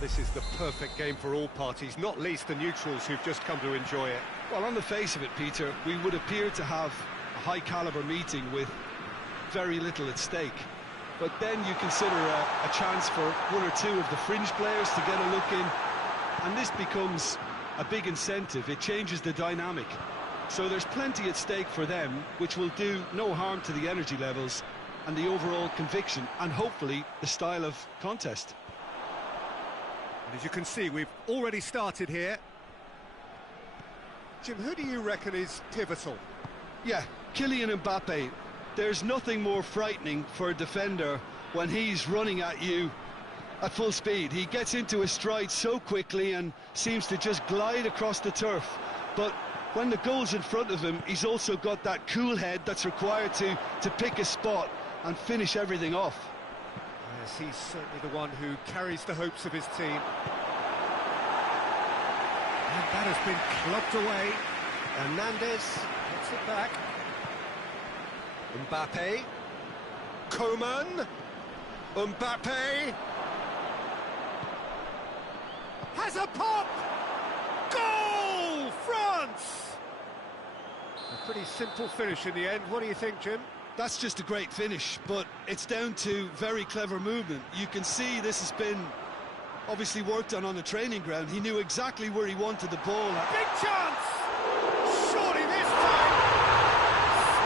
This is the perfect game for all parties, not least the neutrals who've just come to enjoy it. Well, on the face of it, Peter, we would appear to have a high-caliber meeting with very little at stake. But then you consider a chance for one or two of the fringe players to get a look in, and this becomes a big incentive. It changes the dynamic. So there's plenty at stake for them, which will do no harm to the energy levels and the overall conviction, and hopefully the style of contest. And as you can see, we've already started here. Jim, who do you reckon is pivotal? Yeah, Kylian Mbappe. There's nothing more frightening for a defender when he's running at you at full speed. He gets into his stride so quickly and seems to just glide across the turf. But when the goal's in front of him, he's also got that cool head that's required to pick a spot and finish everything off. Yes, he's certainly the one who carries the hopes of his team. And that has been clubbed away. Hernandez gets it back. Mbappe. Coman. Mbappe. Has a pop! Goal! France! A pretty simple finish in the end. What do you think, Jim? That's just a great finish, but it's down to very clever movement. You can see this has been obviously worked on the training ground. He knew exactly where he wanted the ball. Big chance! Surely this time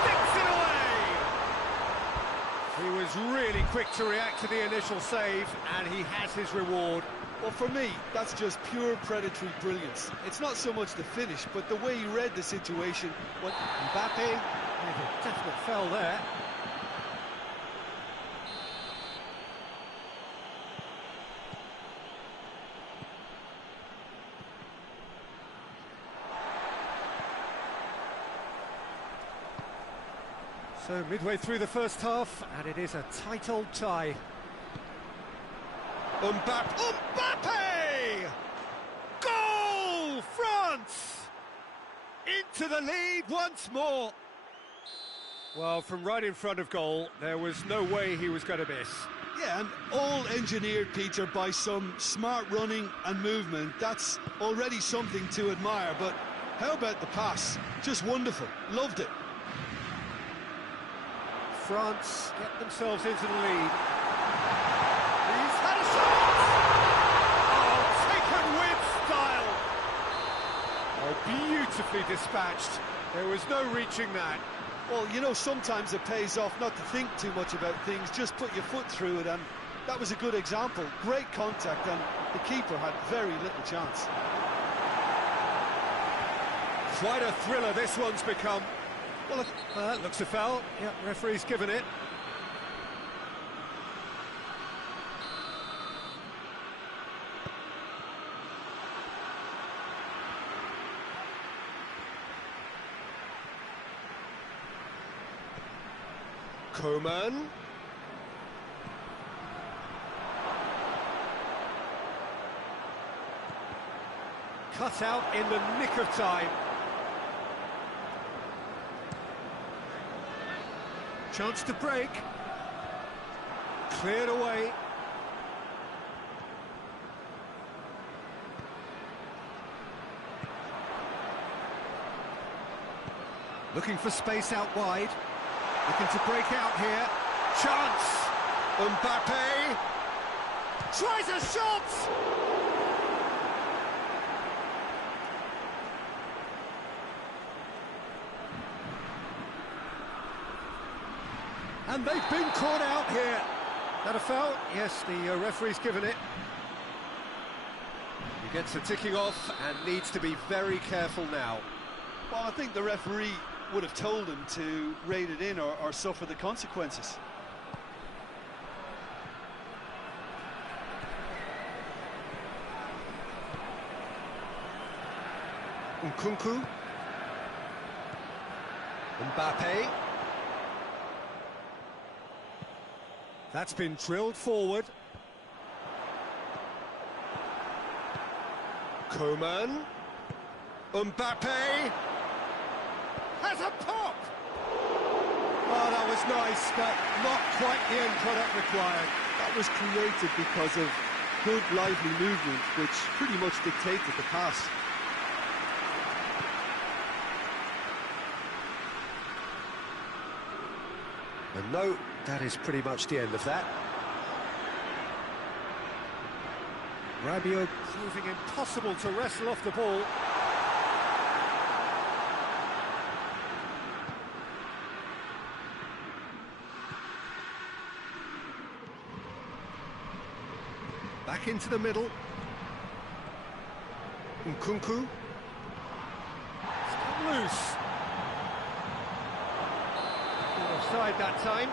sticks it away! He was really quick to react to the initial save, and he has his reward. Well, for me, that's just pure predatory brilliance. It's not so much the finish, but the way he read the situation. What Mbappe, a definite foul there. So midway through the first half, and it is a tight old tie. Mbappe! Goal! France! Into the lead once more. Well, from right in front of goal, there was no way he was going to miss. Yeah, and all engineered, Peter, by some smart running and movement. That's already something to admire, but how about the pass? Just wonderful. Loved it. France get themselves into the lead. He's had a shot! Oh, taken with style! Oh, beautifully dispatched. There was no reaching that. Well, you know, sometimes it pays off not to think too much about things, just put your foot through it, and that was a good example. Great contact, and the keeper had very little chance. Quite a thriller this one's become. Well, that looks a foul. Yeah, referee's given it. Coman. Cut out in the nick of time. Chance to break. Cleared away. Looking for space out wide. Looking to break out here. Chance! Mbappe! Tries a shot! And they've been caught out here. That a foul? Yes, the referee's given it. He gets the ticking off and needs to be very careful now. Well, I think the referee would have told him to rate it in or suffer the consequences. Nkunku. Mbappe. That's been drilled forward. Coman. Mbappe. Has a pop! Oh, that was nice, but not quite the end product required. That was created because of good, lively movement, which pretty much dictated the pass. And no, that is pretty much the end of that. Rabiot proving impossible to wrestle off the ball. Back into the middle. Nkunku. It's come loose. Offside that time.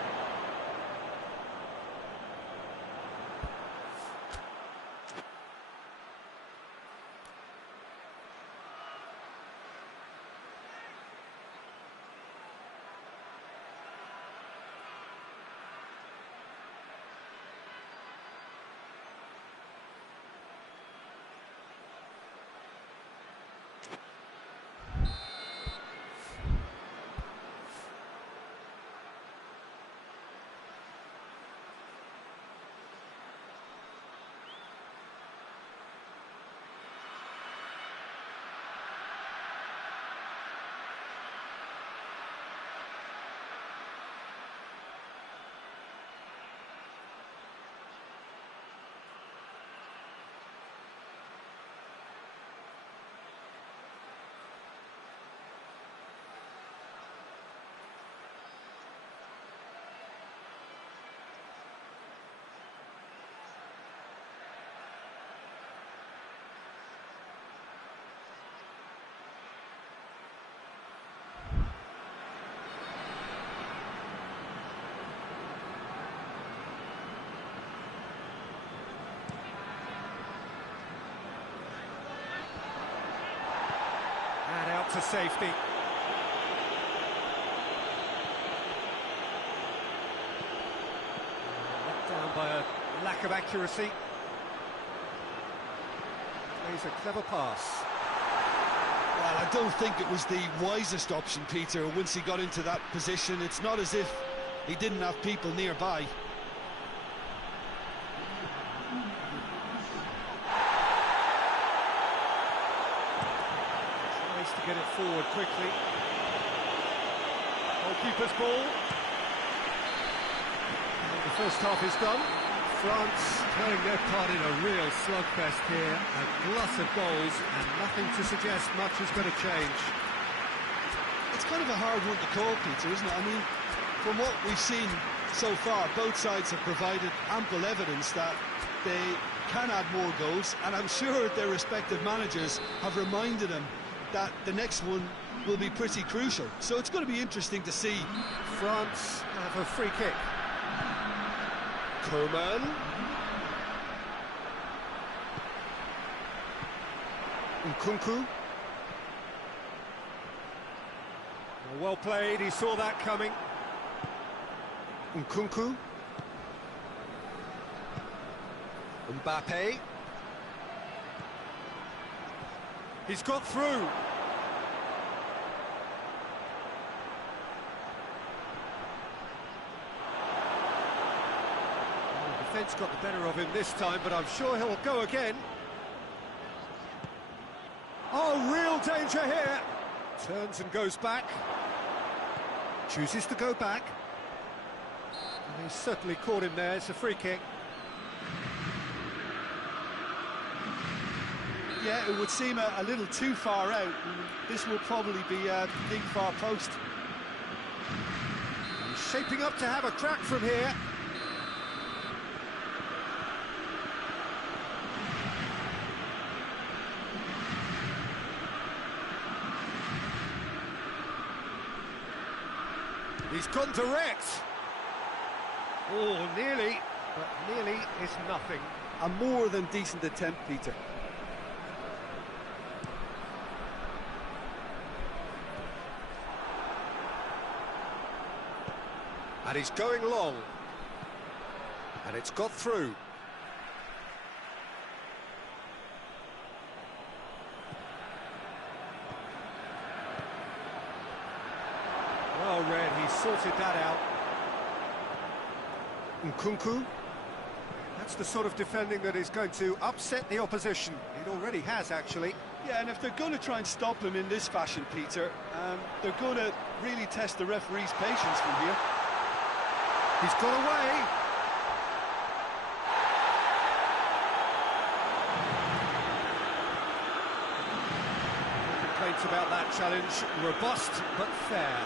And out to safety. Let down by a lack of accuracy. Plays a clever pass. Well, I don't think it was the wisest option, Peter, once he got into that position. It's not as if he didn't have people nearby. Tries to get it forward quickly. Goalkeeper's ball. And the first half is done. France playing their part in a real slugfest here, a glut of goals, and nothing to suggest much is going to change. It's kind of a hard one to call, Peter, isn't it? I mean, from what we've seen so far, both sides have provided ample evidence that they can add more goals, and I'm sure their respective managers have reminded them that the next one will be pretty crucial. So it's going to be interesting to see. France have a free kick. Coman. Nkunku. Well played, he saw that coming. Nkunku. Mbappe. He's got through. Defence got the better of him this time, but I'm sure he'll go again. Oh, real danger here. Turns and goes back. Chooses to go back. And he's certainly caught him there. It's a free kick. Yeah, it would seem a little too far out. This will probably be a big far post. He's shaping up to have a crack from here. He's gone direct. Oh, nearly, but nearly is nothing. A more than decent attempt, Peter. And he's going long. And it's got through. Well read, he sorted that out. Nkunku That's the sort of defending that is going to upset the opposition. It already has, actually. Yeah, and if they're going to try and stop him in this fashion, Peter, they're going to really test the referee's patience from here. He's got away. Complaints about that challenge. Robust, but fair.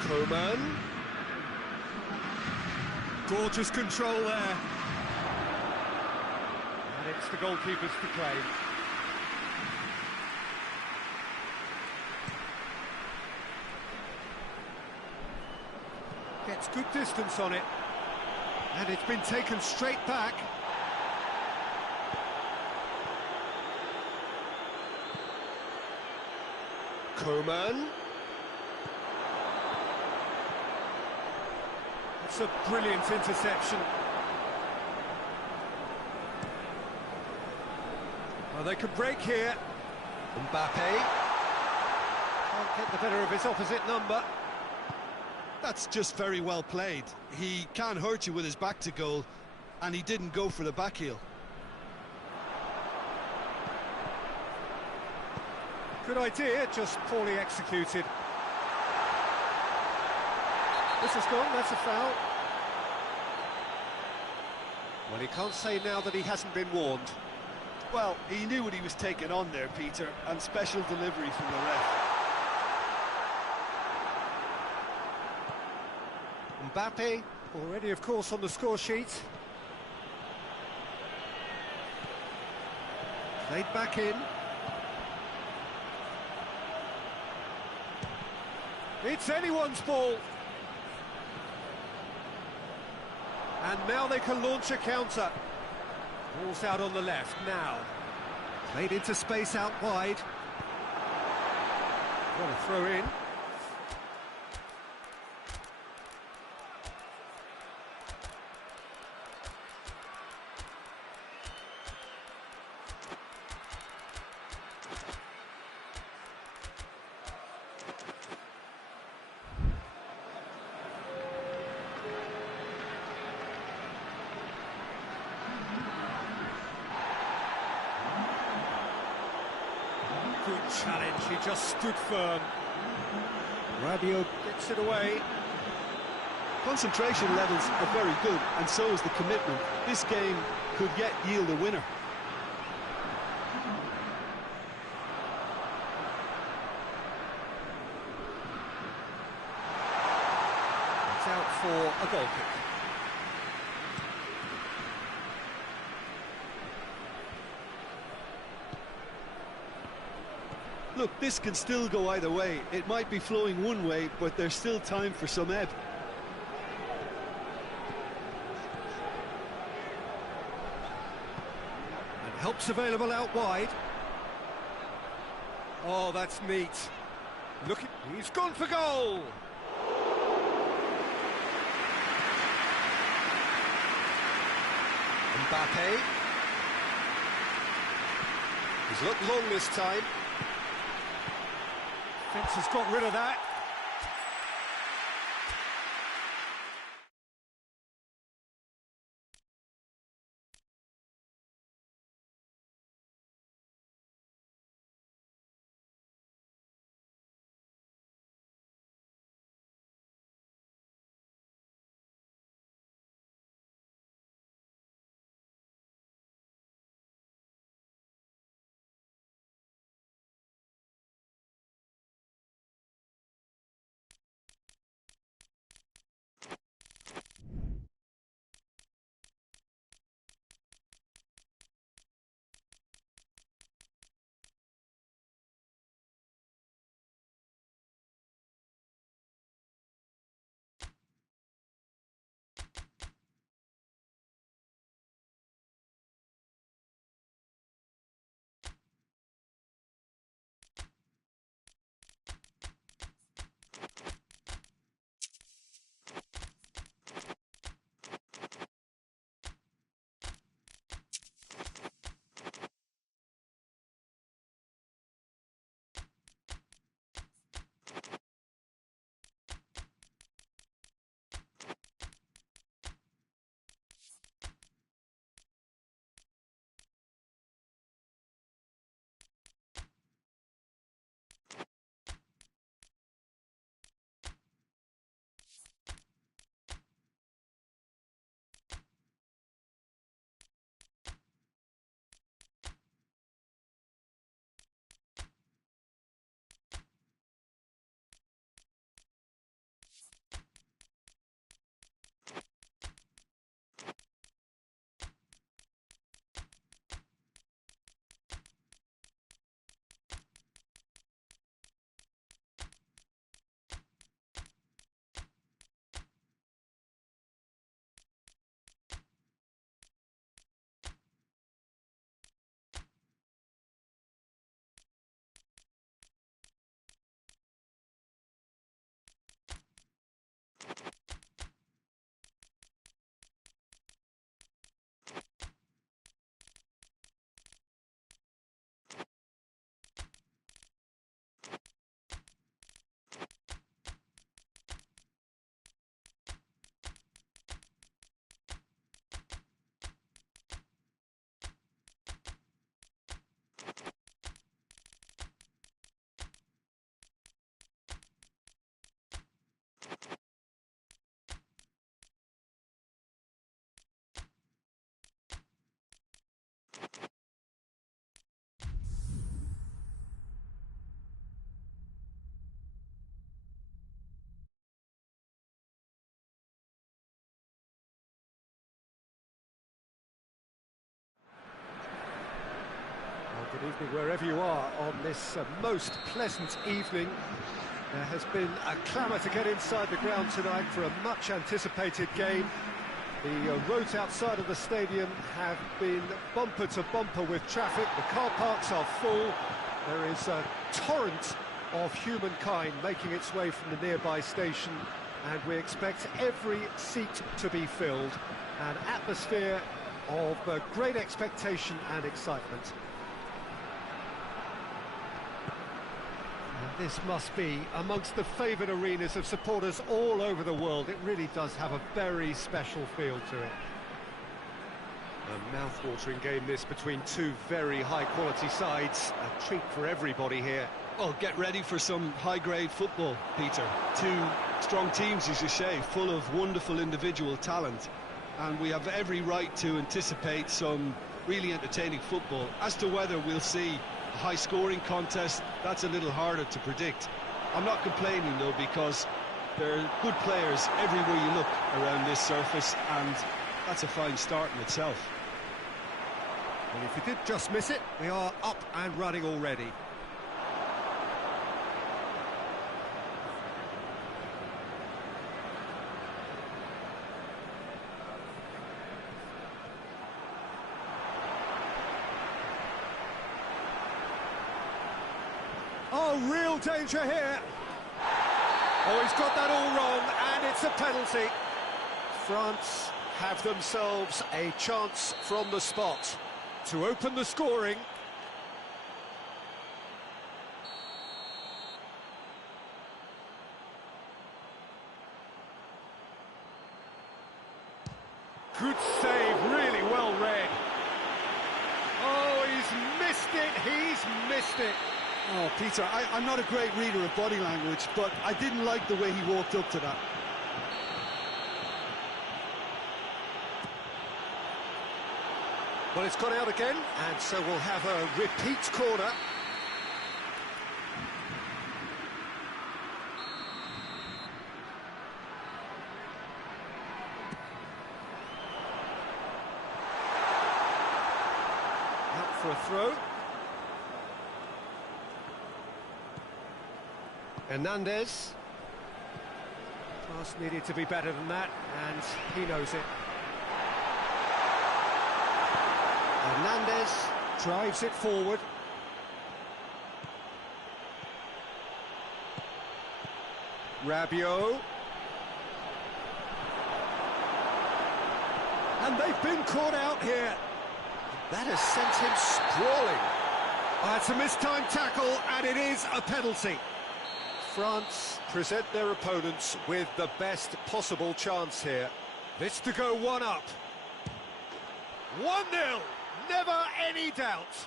Coman. Gorgeous control there. And it's the goalkeeper's to claim. Gets good distance on it. And it's been taken straight back. Coman. It's a brilliant interception. Well, they could break here. Mbappe can't get the better of his opposite number. That's just very well played. He can't hurt you with his back to goal, and he didn't go for the back heel. Good idea, just poorly executed. This is gone, that's a foul. Well, he can't say now that he hasn't been warned. Well, he knew what he was taking on there, Peter, and special delivery from the ref. Mbappe, already, of course, on the score sheet. Played back in. It's anyone's ball. And now they can launch a counter. Ball's out on the left now. Played into space out wide. What a throw in. Good challenge, he just stood firm. Rabiot gets it away. Concentration levels are very good, and so is the commitment. This game could yet yield a winner. It's out for a goal kick. Look, this can still go either way. It might be flowing one way, but there's still time for some ebb. And help's available out wide. Oh, that's neat. Look, he's gone for goal! Mbappe. He's looked long this time. Fence has got rid of that. Good evening wherever you are on this most pleasant evening. There has been a clamour to get inside the ground tonight for a much-anticipated game. The roads outside of the stadium have been bumper to bumper with traffic. The car parks are full. There is a torrent of humankind making its way from the nearby station, and we expect every seat to be filled. An atmosphere of great expectation and excitement. And this must be amongst the favoured arenas of supporters all over the world. It really does have a very special feel to it. A mouth-watering game this between two very high-quality sides. A treat for everybody here. Well, get ready for some high-grade football, Peter. Two strong teams, as you say, full of wonderful individual talent. And we have every right to anticipate some really entertaining football. As to whether we'll see a high-scoring contest, that's a little harder to predict. I'm not complaining, though, because there are good players everywhere you look around this surface, and that's a fine start in itself. Well, if you did just miss it, we are up and running already. Oh, real danger here. Oh, he's got that all wrong, and it's a penalty. France have themselves a chance from the spot to open the scoring. Good save, really well read. Oh, he's missed it. Oh, Peter, I'm not a great reader of body language, but I didn't like the way he walked up to that. Well, it's gone out again, and so we'll have a repeat corner. Out for a throw. Hernandez. Pass needed to be better than that, and he knows it. Hernandez drives it forward. Rabiot. And they've been caught out here. That has sent him sprawling. It's a mistimed tackle, and it is a penalty. France present their opponents with the best possible chance here. This to go one up. 1-0, never any doubt.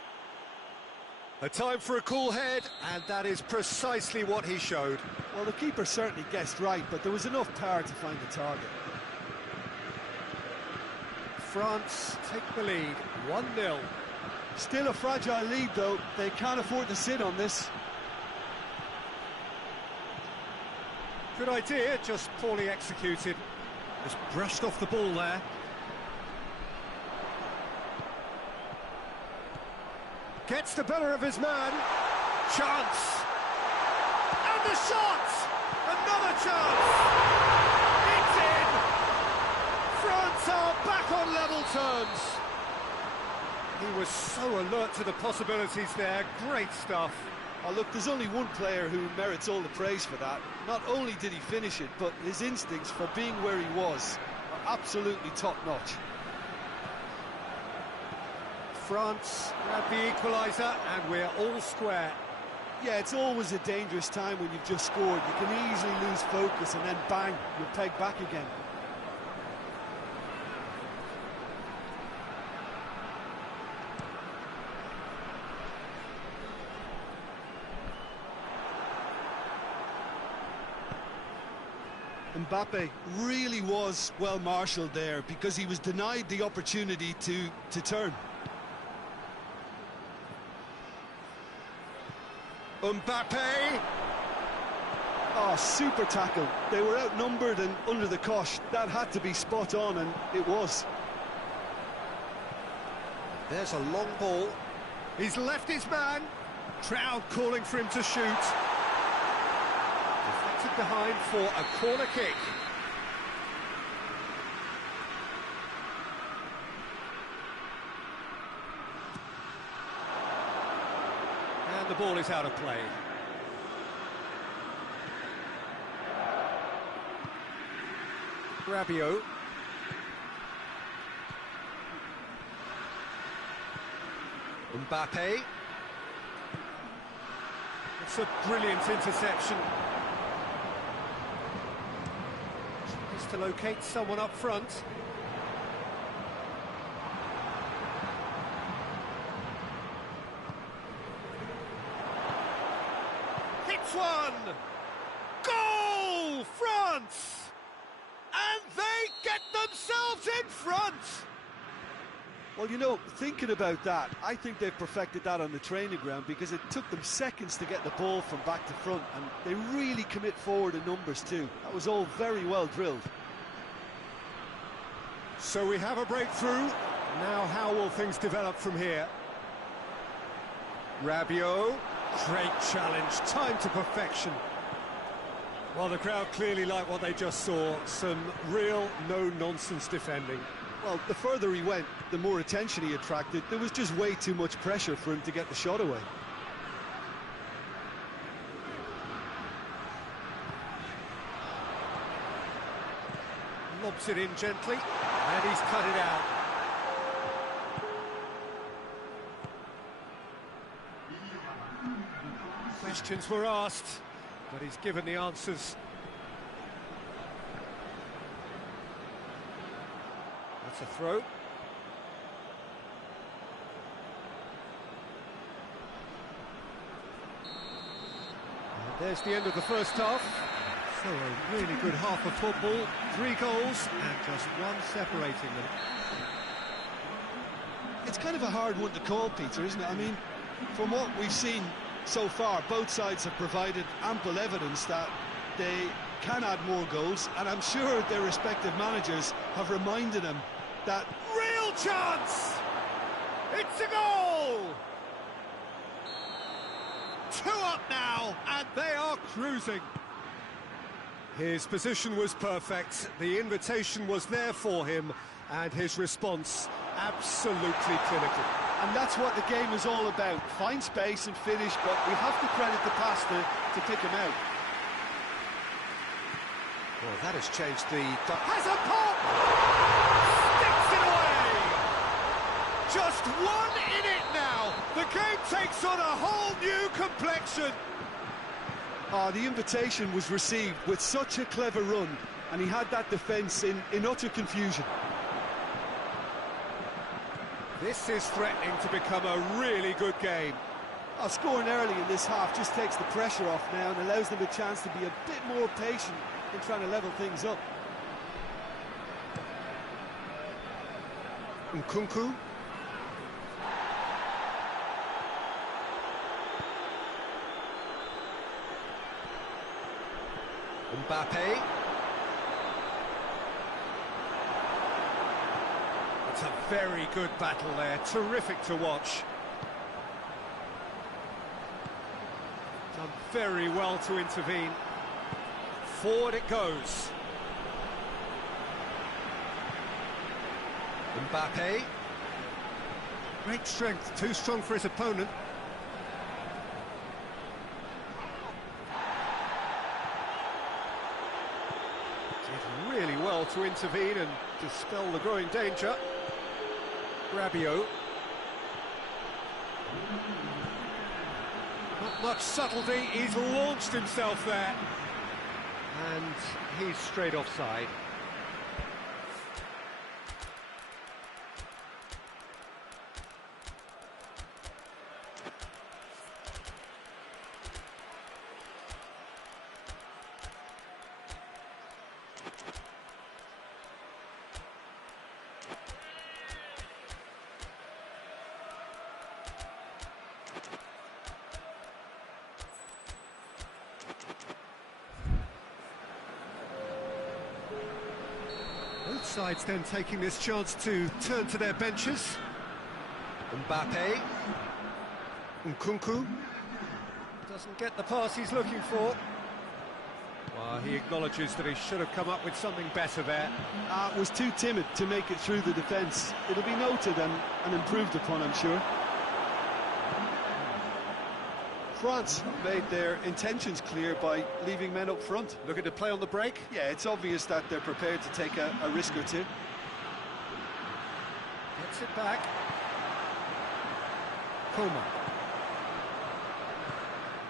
A time for a cool head, and that is precisely what he showed. Well, the keeper certainly guessed right, but there was enough power to find the target. France take the lead, 1-0. Still a fragile lead, though. They can't afford to sit on this. Good idea, just poorly executed. Just brushed off the ball there. Gets the better of his man. Chance. And the shot! Another chance! It's in! France are back on level terms. He was so alert to the possibilities there. Great stuff. Oh, look, there's only one player who merits all the praise for that. Not only did he finish it, but his instincts for being where he was are absolutely top-notch. France grab the equaliser, and we're all square. Yeah, it's always a dangerous time when you've just scored. You can easily lose focus, and then bang, you're pegged back again. Mbappe really was well marshalled there because he was denied the opportunity to turn. Mbappe! Oh, super tackle. They were outnumbered and under the cosh. That had to be spot on, and it was. There's a long ball. He's left his man. Crowd calling for him to shoot. Deflected behind for a corner kick. And the ball is out of play. Rabiot. Mbappe. It's a brilliant interception. Tries to locate someone up front. Hits one! Goal! France! And they get themselves in front! Well, you know, thinking about that, I think they've perfected that on the training ground because it took them seconds to get the ball from back to front, and they really commit forward in numbers too. That was all very well drilled. So we have a breakthrough. Now how will things develop from here? Rabiot, great challenge, time to perfection. Well, the crowd clearly like what they just saw, some real no-nonsense defending. Well, the further he went, the more attention he attracted. There was just way too much pressure for him to get the shot away. Lobs it in gently, and he's cut it out. Questions were asked, but he's given the answers. That's a throw. And there's the end of the first half. So a really good half of football, 3 goals and just one separating them. It's kind of a hard one to call, Peter, isn't it? I mean, from what we've seen so far, both sides have provided ample evidence that they can add more goals, and I'm sure their respective managers have reminded them that... Real chance! It's a goal! 2 up now, and they are cruising. His position was perfect, the invitation was there for him, and his response absolutely clinical. And that's what the game is all about. Find space and finish, but we have to credit the pass to kick him out. Well, that has changed the... Has a pop! Sticks it away! Just 1 in it now! The game takes on a whole new complexion! The invitation was received with such a clever run, and he had that defence in utter confusion. This is threatening to become a really good game. Scoring early in this half just takes the pressure off now and allows them a chance to be a bit more patient in trying to level things up. Nkunku. Mbappe. It's a very good battle there, terrific to watch. Done very well to intervene. Forward it goes. Mbappe. Great strength, too strong for his opponent. Did really well to intervene and dispel the growing danger. Rabiot. Not much subtlety, he's launched himself there. And he's straight offside. Both sides then taking this chance to turn to their benches. Mbappe. Nkunku doesn't get the pass he's looking for. Well, he acknowledges that he should have come up with something better there. Was too timid to make it through the defence. It'll be noted and improved upon, I'm sure. France made their intentions clear by leaving men up front. Looking to play on the break? Yeah, it's obvious that they're prepared to take a risk or two. Gets it back. Coman.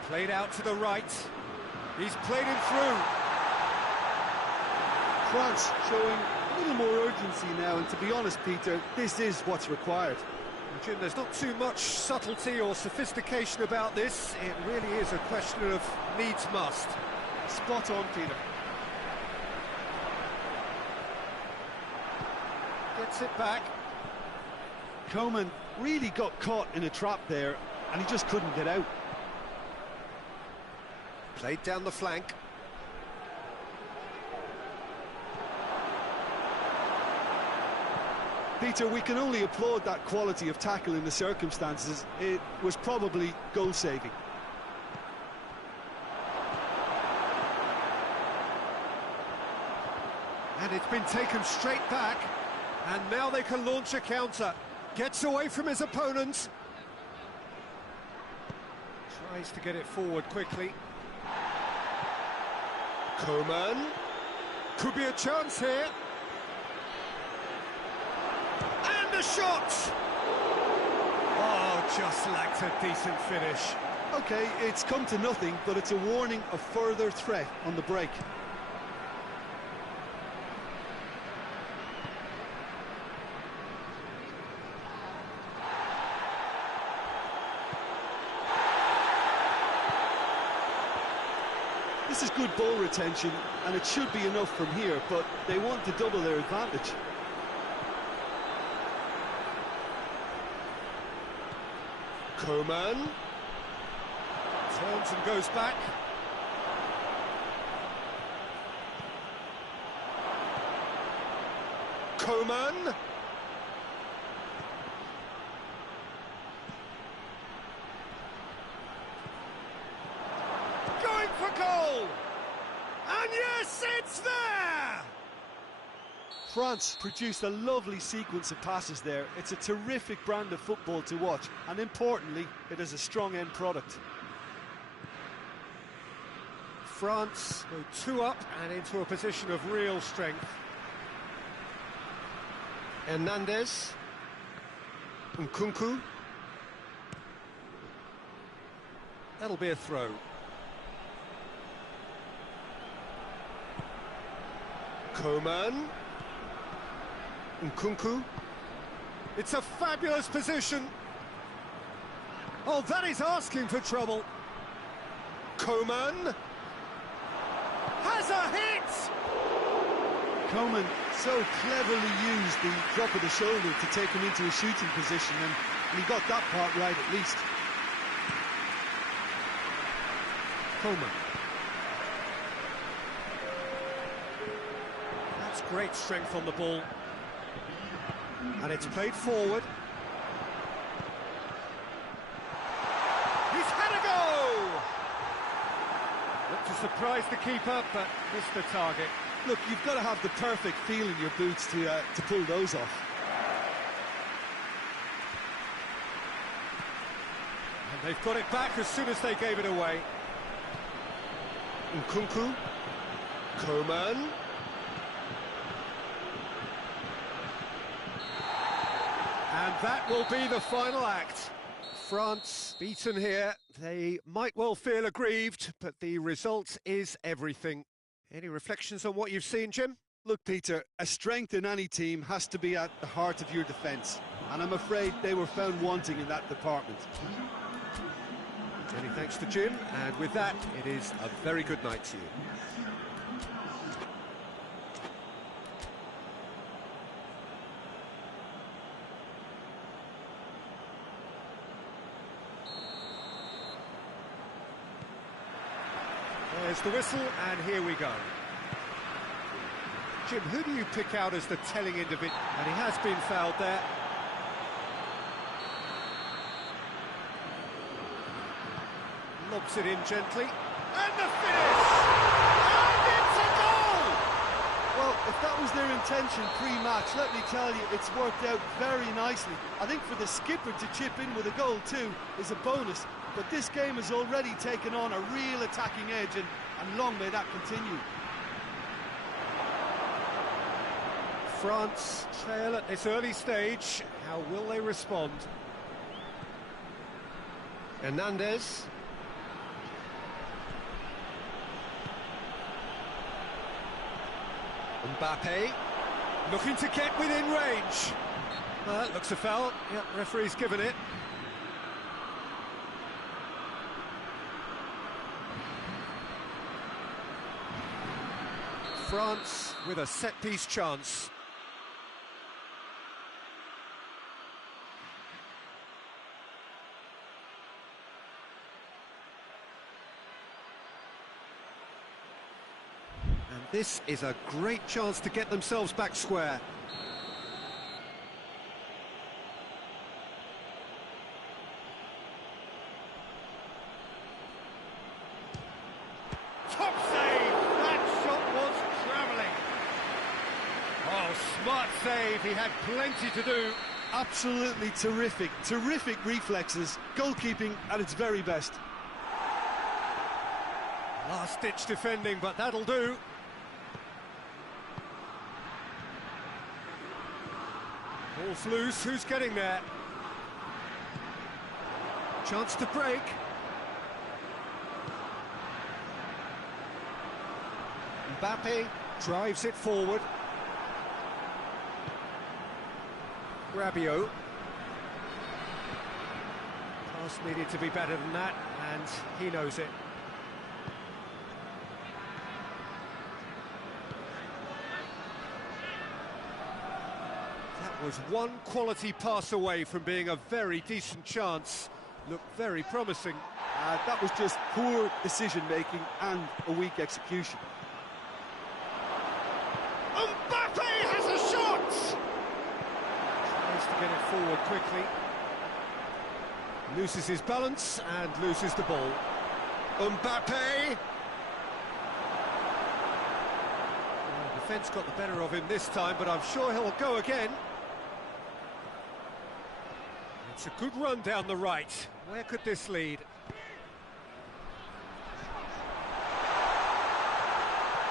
Played out to the right. He's played him through. France showing a little more urgency now, and to be honest, Peter, this is what's required. Jim, there's not too much subtlety or sophistication about this. It really is a question of needs must. Spot on, Peter. Gets it back. Coman really got caught in a trap there, and he just couldn't get out. Played down the flank. Peter, we can only applaud that quality of tackle in the circumstances. It was probably goal-saving. And it's been taken straight back. And now they can launch a counter. Gets away from his opponent. Tries to get it forward quickly. Coman. Could be a chance here. And a shot! Oh, just lacked a decent finish. OK, it's come to nothing, but it's a warning of further threat on the break. This is good ball retention, and it should be enough from here, but they want to double their advantage. Coman. Turns and goes back. Coman. Going for goal! And yes, it's there! France produced a lovely sequence of passes there. It's a terrific brand of football to watch, and importantly, it is a strong end product. France go 2 up and into a position of real strength. Hernandez. Nkunku. That'll be a throw. Coman. Nkunku. It's a fabulous position. Oh, that is asking for trouble. Coman. Has a hit! Coman so cleverly used the drop of the shoulder to take him into a shooting position, and he got that part right at least. Coman. That's great strength on the ball. And it's played forward. He's had a go! Looked to surprise the keeper, but missed the target. Look, you've got to have the perfect feel in your boots to pull those off. And they've got it back as soon as they gave it away. Nkunku. Coman. And that will be the final act. France beaten here. They might well feel aggrieved, but the result is everything. Any reflections on what you've seen, Jim? Look, Peter, a strength in any team has to be at the heart of your defence, and I'm afraid they were found wanting in that department. Many thanks to Jim, and with that, it is a very good night to you. There's the whistle, and here we go. Jim, who do you pick out as the telling individual? And he has been fouled there. Lobs it in gently. And the finish! And it's a goal! Well, if that was their intention pre-match, let me tell you, it's worked out very nicely. I think for the skipper to chip in with a goal too is a bonus, but this game has already taken on a real attacking edge, and long may that continue. France trail at this early stage. How will they respond? Hernandez. Mbappe. Looking to get within range. Looks a foul. Yep, referee's given it. France with a set-piece chance. And this is a great chance to get themselves back square. Top save! That shot was travelling. Oh, smart save. He had plenty to do. Absolutely terrific, terrific reflexes, goalkeeping at its very best. Last-ditch defending, but that'll do. Ball's loose, who's getting there? Chance to break. Mbappe drives it forward. Rabiot. Pass needed to be better than that, and he knows it. That was one quality pass away from being a very decent chance. Looked very promising. That was just poor decision-making and a weak execution. Mbappe has a shot! Tries to get it forward quickly. Loses his balance and loses the ball. Mbappe! Well, defence got the better of him this time, but I'm sure he'll go again. It's a good run down the right. Where could this lead?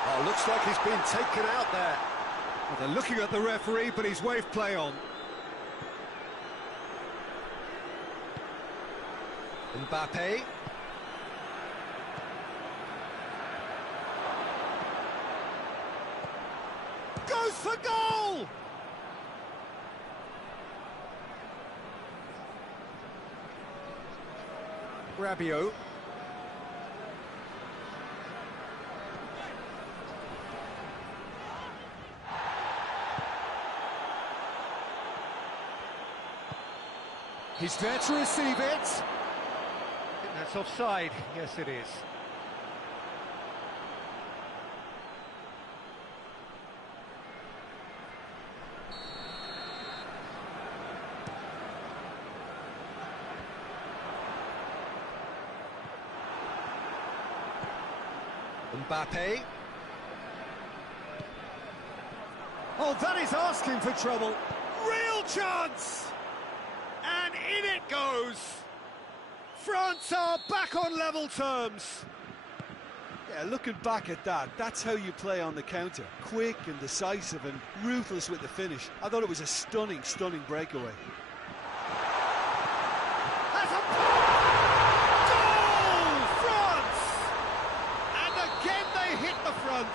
Oh, looks like he's been taken out there. Well, they're looking at the referee, but he's waved play on. Mbappe. Goes for goal! Rabiot. He's there to receive it. I think that's offside. Yes, it is. Mbappe. Oh, that is asking for trouble. Real chance! And in it goes! France are back on level terms. Yeah, looking back at that, that's how you play on the counter. Quick and decisive and ruthless with the finish. I thought it was a stunning, stunning breakaway. That's a goal! France! And again they hit the front.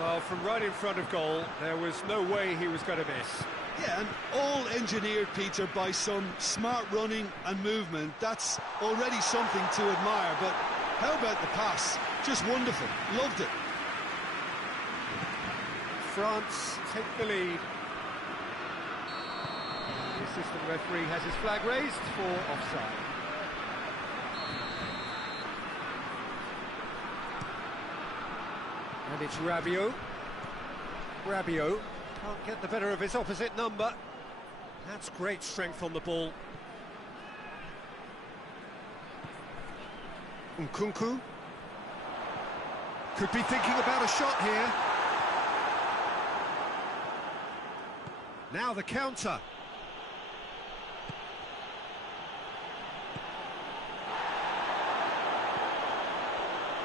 Well, from right in front of goal, there was no way he was going to miss. Yeah, and all engineered, Peter, by some smart running and movement. That's already something to admire, but how about the pass? Just wonderful. Loved it. France take the lead. The assistant referee has his flag raised for offside. And it's Rabiot. Rabiot can't get the better of his opposite number. That's great strength on the ball. Nkunku. Could be thinking about a shot here. Now the counter.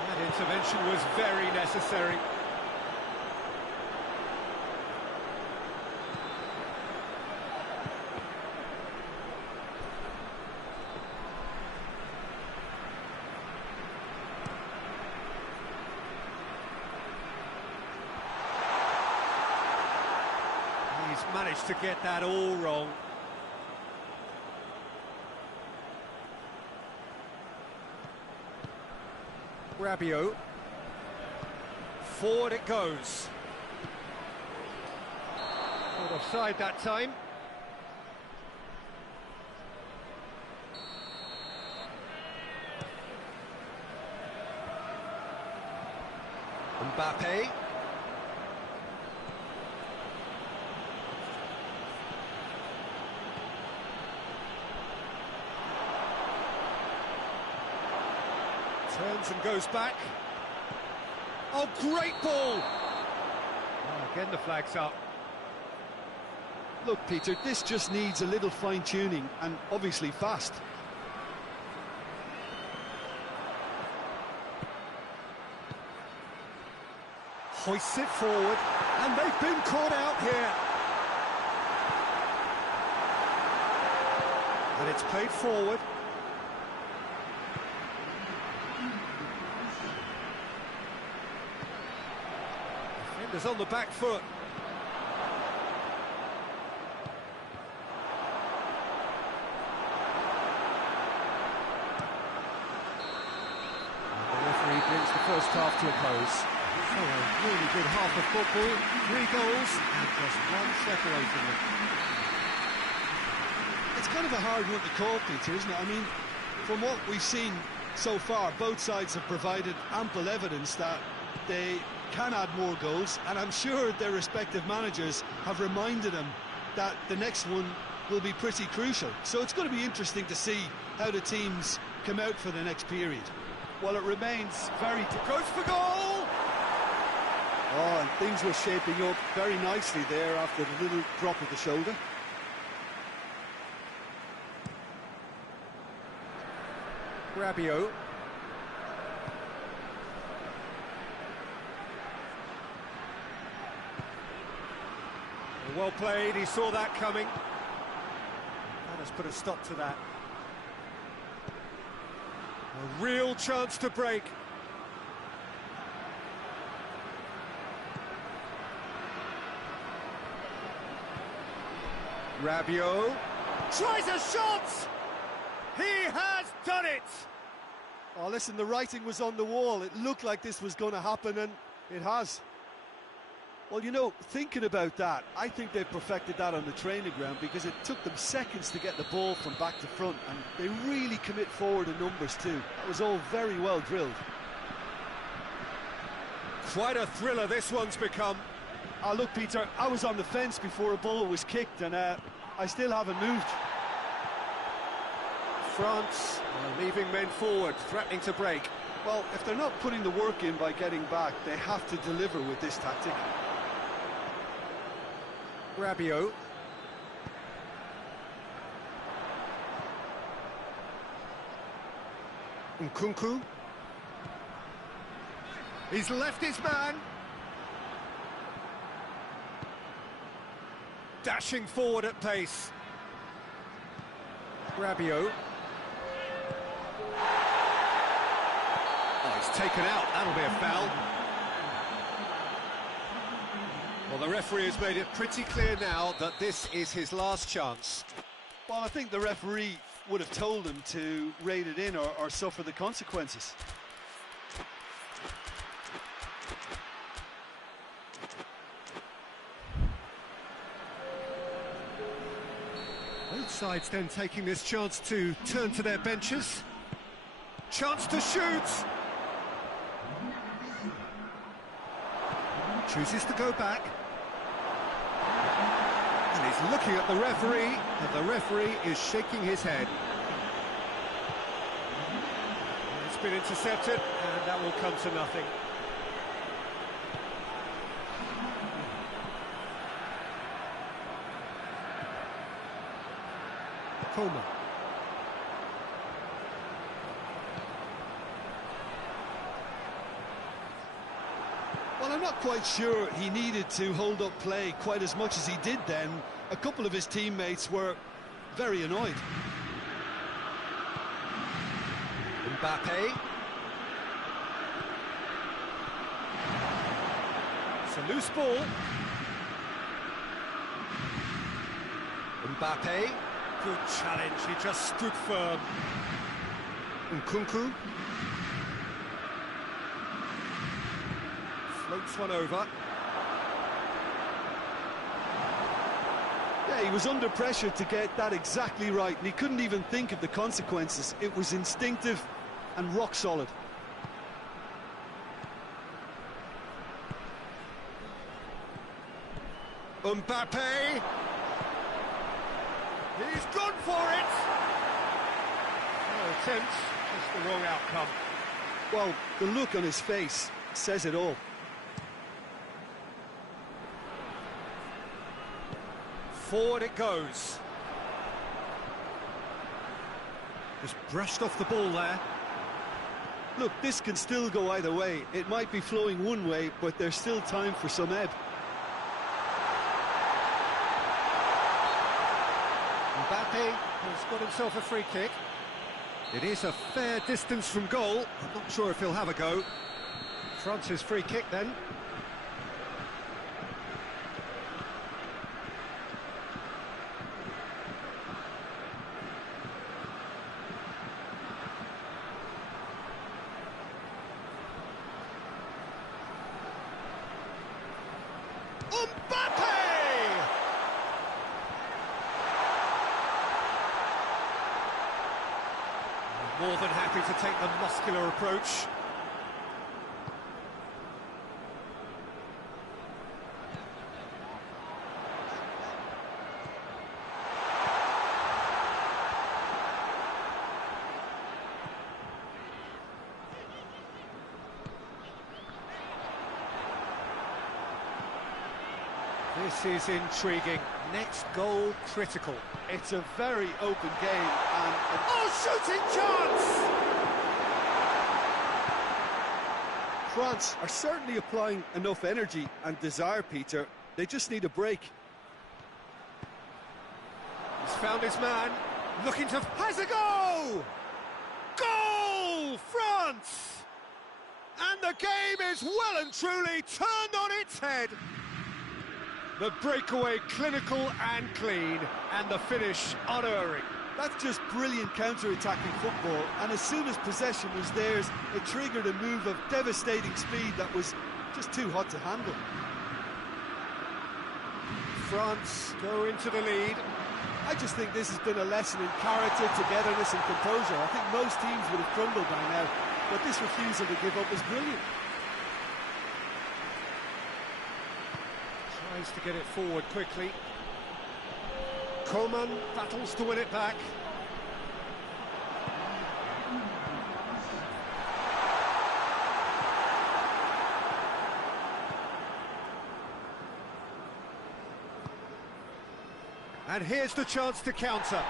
That intervention was very necessary. He's managed to get that all wrong. Rabiot. Forward it goes. Not offside that time. Mbappe. Turns and goes back. Oh, great ball! Oh, again the flag's up. Look, Peter, this just needs a little fine-tuning, and obviously fast. Hoists it forward, and they've been caught out here. And it's played forward. Defenders on the back foot. And the referee brings the first half to a close. So a really good half of football, 3 goals and just one separating them. It's kind of a hard one to call, Peter, isn't it? I mean, from what we've seen so far, both sides have provided ample evidence that they can add more goals, and I'm sure their respective managers have reminded them that the next one will be pretty crucial. So it's going to be interesting to see how the teams come out for the next period. Well, it remains very... Goes for goal! Oh, and things were shaping up very nicely there after the little drop of the shoulder. Rabiot. Well played, he saw that coming. That has put a stop to that. A real chance to break. Rabiot tries a shot! He has done it! Oh, listen, the writing was on the wall. It looked like this was going to happen, and it has. Well, you know, thinking about that, I think they've perfected that on the training ground because it took them seconds to get the ball from back to front, and they really commit forward in numbers too. That was all very well drilled. Quite a thriller this one's become. Oh, look, Peter, I was on the fence before a ball was kicked, and I still haven't moved. France are leaving men forward, threatening to break. Well, if they're not putting the work in by getting back, they have to deliver with this tactic. Rabiot. Nkunku. He's left his man. Dashing forward at pace. Rabiot. Oh, he's taken out. That'll be a foul. Well, the referee has made it pretty clear now that this is his last chance. Well, I think the referee would have told him to rate it in or suffer the consequences. Both sides then taking this chance to turn to their benches. Chance to shoot! Chooses to go back. And he's looking at the referee, and the referee is shaking his head. It's been intercepted, and that will come to nothing. Coleman. Well, I'm not quite sure he needed to hold up play quite as much as he did then. A couple of his teammates were very annoyed. Mbappe. It's a loose ball. Mbappe. Good challenge, he just stood firm. Nkunku. Floats one over. Yeah, he was under pressure to get that exactly right, and he couldn't even think of the consequences. It was instinctive and rock solid. Mbappe. He's gone for it. No attempt, just the wrong outcome. Well, the look on his face says it all. Forward it goes. Just brushed off the ball there. Look, this can still go either way. It might be flowing one way, but there's still time for some ebb. Mbappe has got himself a free kick. It is a fair distance from goal. I'm not sure if he'll have a go. France's free kick then. More than happy to take the muscular approach. This is intriguing. Next goal critical. It's a very open game and... Oh, shooting chance! France are certainly applying enough energy and desire, Peter. They just need a break. He's found his man, looking to... Has a goal! Goal! France! And the game is well and truly turned on its head. The breakaway clinical and clean, and the finish unerring. That's just brilliant counter-attacking football, and as soon as possession was theirs, it triggered a move of devastating speed that was just too hot to handle. France go into the lead. I just think this has been a lesson in character, togetherness and composure. I think most teams would have crumbled by now, but this refusal to give up was brilliant. Tries to get it forward quickly. Coleman battles to win it back. And here's the chance to counter.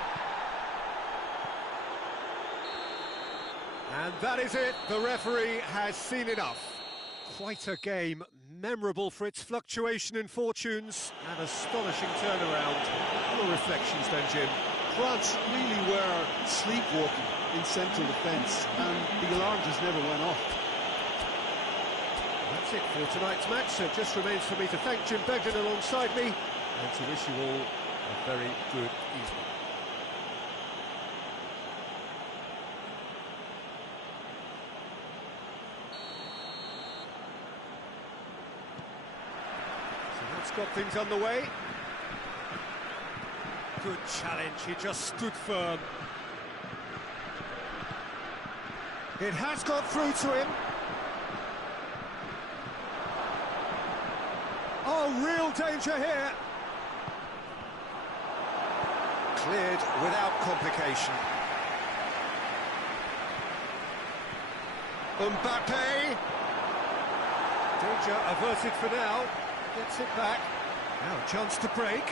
And that is it. The referee has seen enough. Quite a game, memorable for its fluctuation in fortunes and astonishing turnaround. Your reflections then, Jim? France really were sleepwalking in central defence, and the alarm just never went off. That's it for tonight's match, so it just remains for me to thank Jim Begden alongside me and to wish you all a very good evening. Got things underway. Good challenge, he just stood firm. It has got through to him. Oh, real danger here. Cleared without complication. Mbappe. Danger averted for now. Gets it back. Now a chance to break.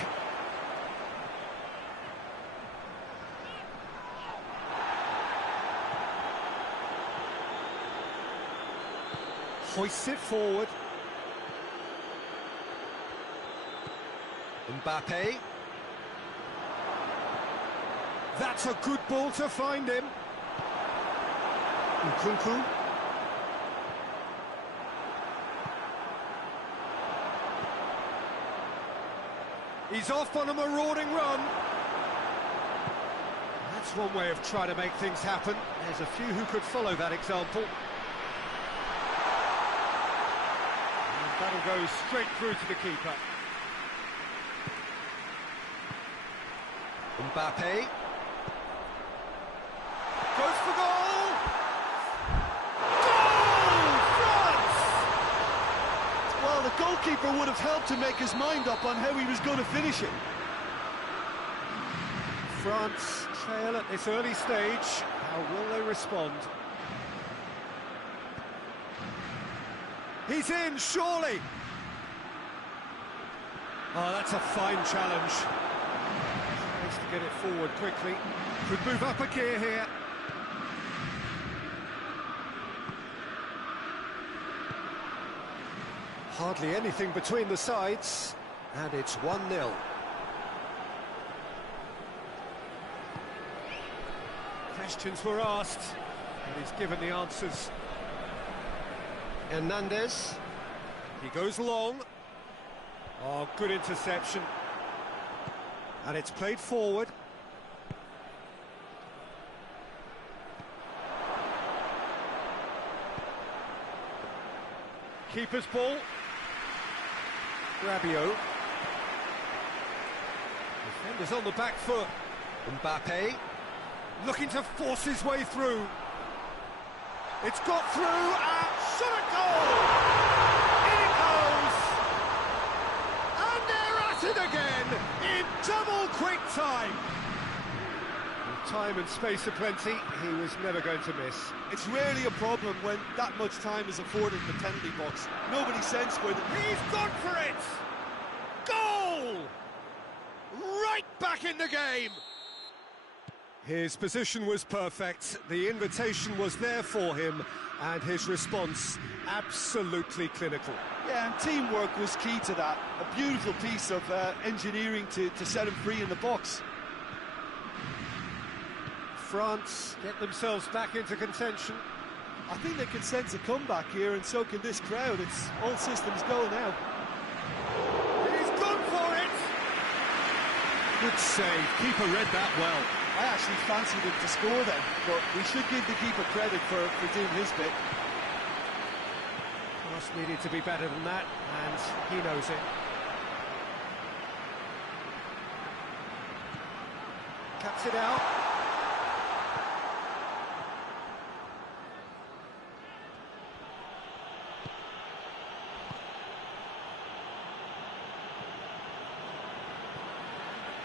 Hoists it forward. Mbappe. That's a good ball to find him. Nkunku. He's off on a marauding run. That's one way of trying to make things happen. There's a few who could follow that example. And that'll go straight through to the keeper. Mbappe. Goes for goal! Goal! France! Well, the goalkeeper would have helped to make his mind up on how he was going to finish it. France trail at this early stage. How will they respond? He's in, surely! Oh, that's a fine challenge. Needs to get it forward quickly. Could move up a gear here. Hardly anything between the sides, and it's 1-0. Questions were asked, and he's given the answers. Hernandez. He goes long. Oh, good interception. And it's played forward. Keeper's ball. Rabiot. Defenders on the back foot. Mbappe. Looking to force his way through. It's got through and shot a goal! In it goes! And they're at it again in double quick time. With time and space aplenty, he was never going to miss. It's rarely a problem when that much time is afforded in the penalty box. Nobody sensed where He's gone for it! Goal! Right back in the game! His position was perfect, the invitation was there for him, and his response absolutely clinical. Yeah, and teamwork was key to that. A beautiful piece of engineering to set him free in the box. France get themselves back into contention. I think they can sense a comeback here, and so can this crowd. It's all systems go now. He's gone for it! Good save, keeper read that well. I actually fancied him to score then, but we should give the keeper credit for doing his bit. Pass needed to be better than that, and he knows it. Cuts it out.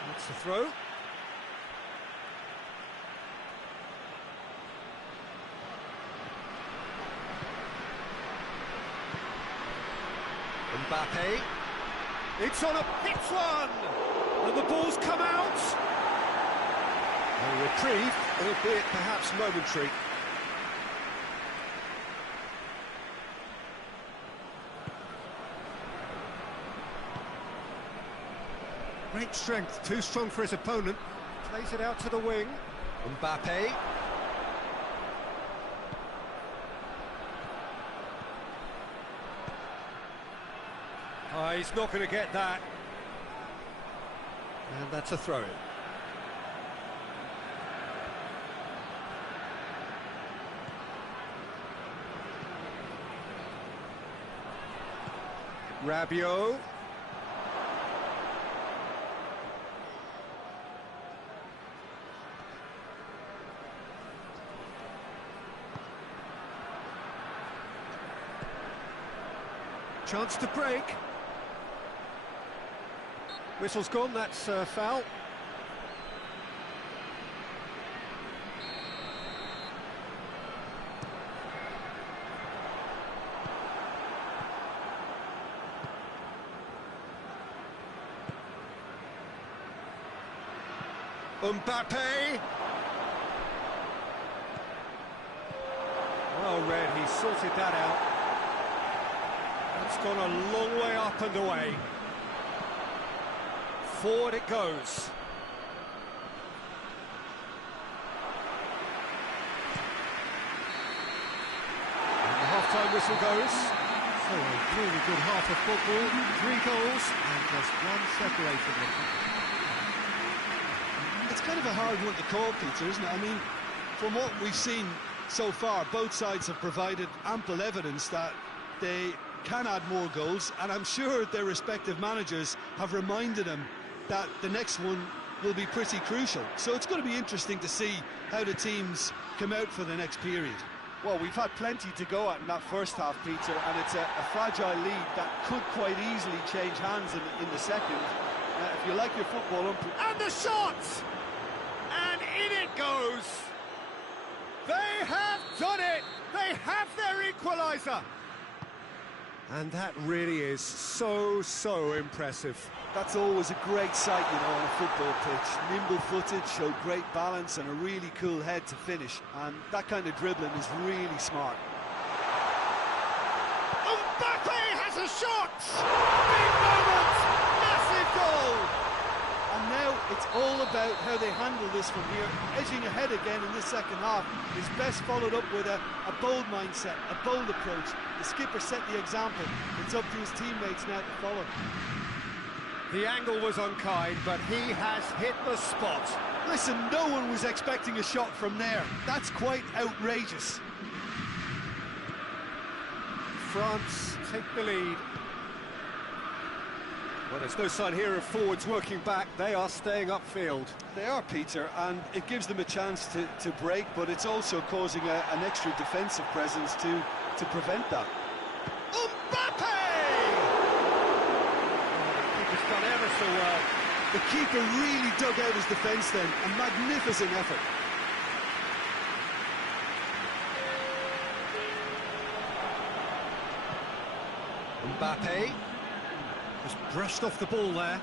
That's the throw. Mbappe, it's on a hit one, and the ball's come out. A reprieve, albeit perhaps momentary. Great strength, too strong for his opponent. Plays it out to the wing. Mbappe. Oh, he's not going to get that. And that's a throw-in. Rabiot. Chance to break. Whistle's gone, that's foul. Mbappe! Well read, he sorted that out. That's gone a long way up and away. Forward it goes. And the half-time whistle goes. So a really good half of football, 3 goals and just one separated them. It's kind of a hard one to call, Peter, isn't it? I mean, from what we've seen so far, both sides have provided ample evidence that they can add more goals, and I'm sure their respective managers have reminded them that the next one will be pretty crucial. So it's going to be interesting to see how the teams come out for the next period. Well, we've had plenty to go at in that first half, Peter, and it's a fragile lead that could quite easily change hands in the second. If you like your football... And the shot! And in it goes! They have done it! They have their equaliser! And that really is so impressive. That's always a great sight, you know, on a football pitch. Nimble-footed, showed great balance and a really cool head to finish. And that kind of dribbling is really smart. Mbappe has a shot! Big moment! Massive goal! And now it's all about how they handle this from here. Edging ahead again in this second half is best followed up with a bold mindset, a bold approach. The skipper set the example. It's up to his teammates now to follow. The angle was unkind, but he has hit the spot. Listen, no one was expecting a shot from there. That's quite outrageous. France take the lead. Well, there's no sign here of forwards working back. They are staying upfield. They are, Peter, and it gives them a chance to break, but it's also causing an extra defensive presence to prevent that. Mbappe! He's done ever so well. The keeper really dug out his defence then. A magnificent effort. Mbappe just brushed off the ball there.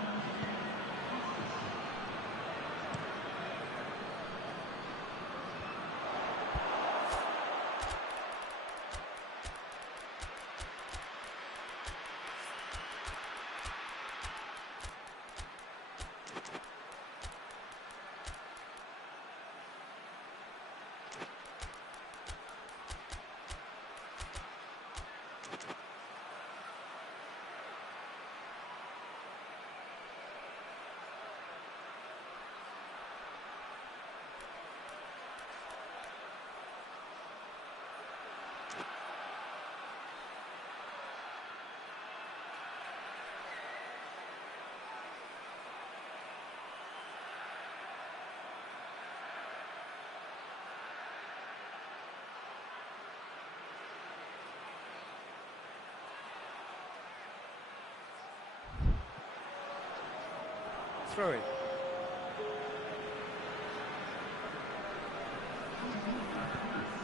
Throwing.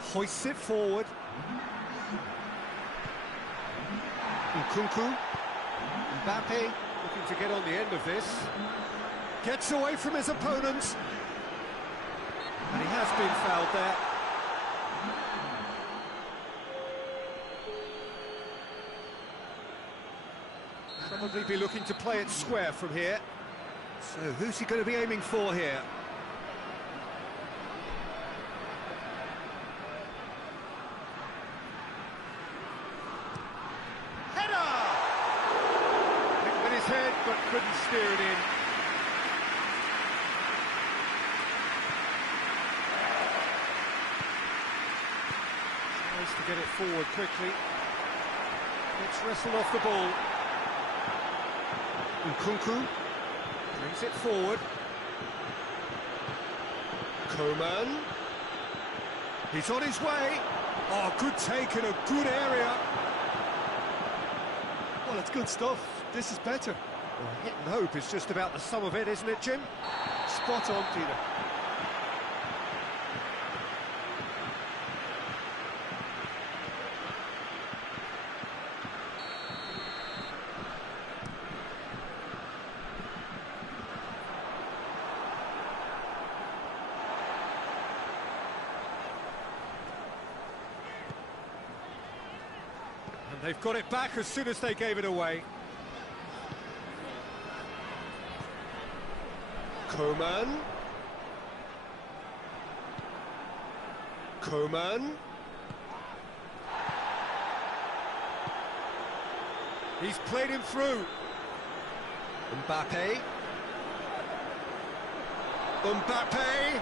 Hoists it forward. Nkunku. Mbappe looking to get on the end of this. Gets away from his opponent. And he has been fouled there. Probably be looking to play it square from here. So who's he going to be aiming for here? Header! Hit with his head, but couldn't steer it in. Tries to get it forward quickly. Gets wrestled off the ball. Nkunku brings it forward. Coman. He's on his way. Oh, good take in a good area. Well, it's good stuff. This is better. Well, hit and hope is just about the sum of it, isn't it, Jim? Spot on, Peter. And they've got it back as soon as they gave it away. Coman. Coman. He's played him through. Mbappe. Mbappe.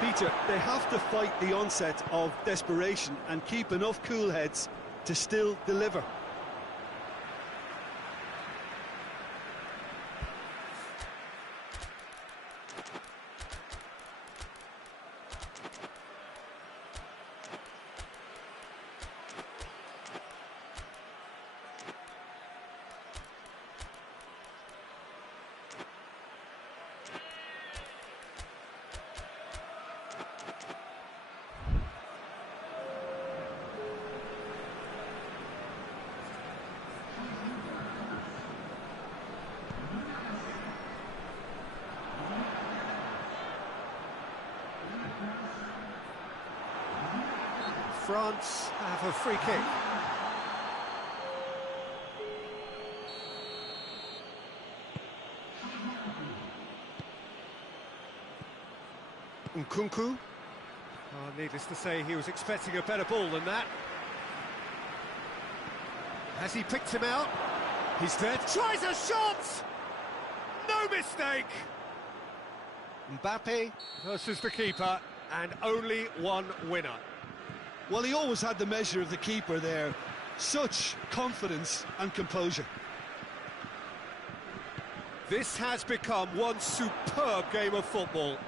Peter, they have to fight the onset of desperation and keep enough cool heads to still deliver. France have a free kick. Nkunku. Needless to say, he was expecting a better ball than that. Has he picked him out? He's there. Tries a shot! No mistake! Mbappe versus the keeper, and only one winner. Well, he always had the measure of the keeper there. Such confidence and composure. This has become one superb game of football.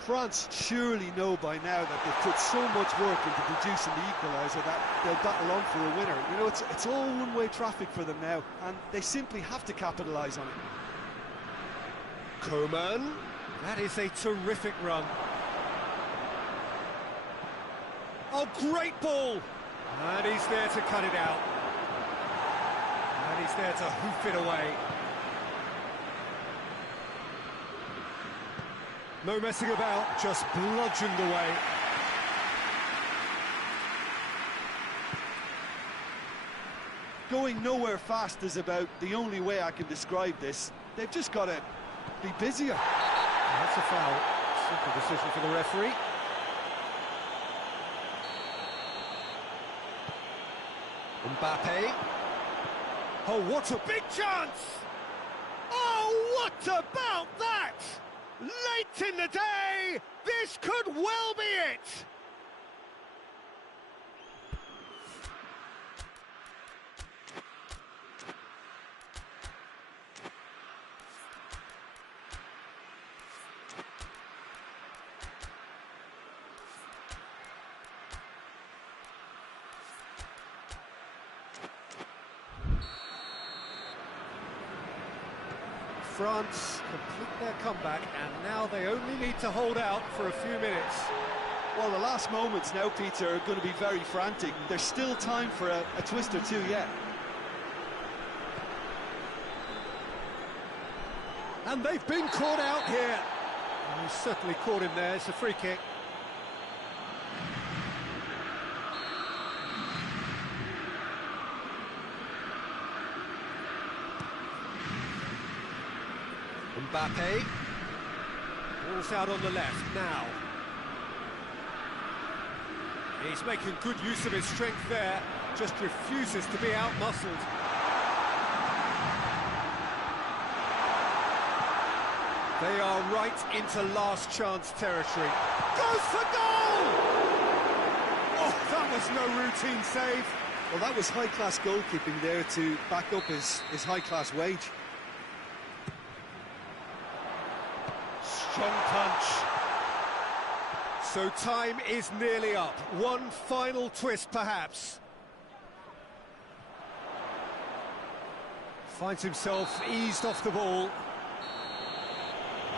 France surely know by now that they've put so much work into producing the equaliser that they'll battle on for a winner. You know, it's all one-way traffic for them now, and they simply have to capitalise on it. Coman. That is a terrific run. Oh, great ball! And he's there to cut it out. And he's there to hoof it away. No messing about, just bludgeoned away. Going nowhere fast is about the only way I can describe this. They've just got to be busier. That's a foul. Simple decision for the referee. Mbappe. Oh, what a big chance! Oh, what about that? Late in the day, this could well be it! France complete their comeback, and now they only need to hold out for a few minutes. Well, the last moments now, Peter, are going to be very frantic. There's still time for a twist or two yet. And they've been caught out here. Oh, he's certainly caught him there. It's a free kick. Mbappe. Ball's out on the left now. He's making good use of his strength there, just refuses to be out-muscled. They are right into last chance territory. Goes for goal! Oh, that was no routine save. Well, that was high-class goalkeeping there to back up his high-class wage. Strong punch. So time is nearly up. One final twist, perhaps. Finds himself eased off the ball.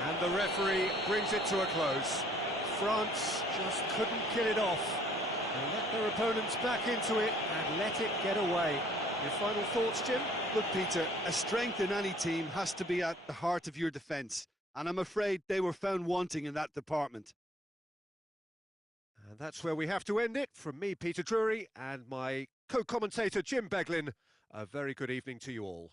And the referee brings it to a close. France just couldn't get it off. They let their opponents back into it and let it get away. Your final thoughts, Jim? Look, Peter, a strength in any team has to be at the heart of your defence. And I'm afraid they were found wanting in that department. And that's where we have to end it. From me, Peter Drury, and my co-commentator, Jim Beglin, a very good evening to you all.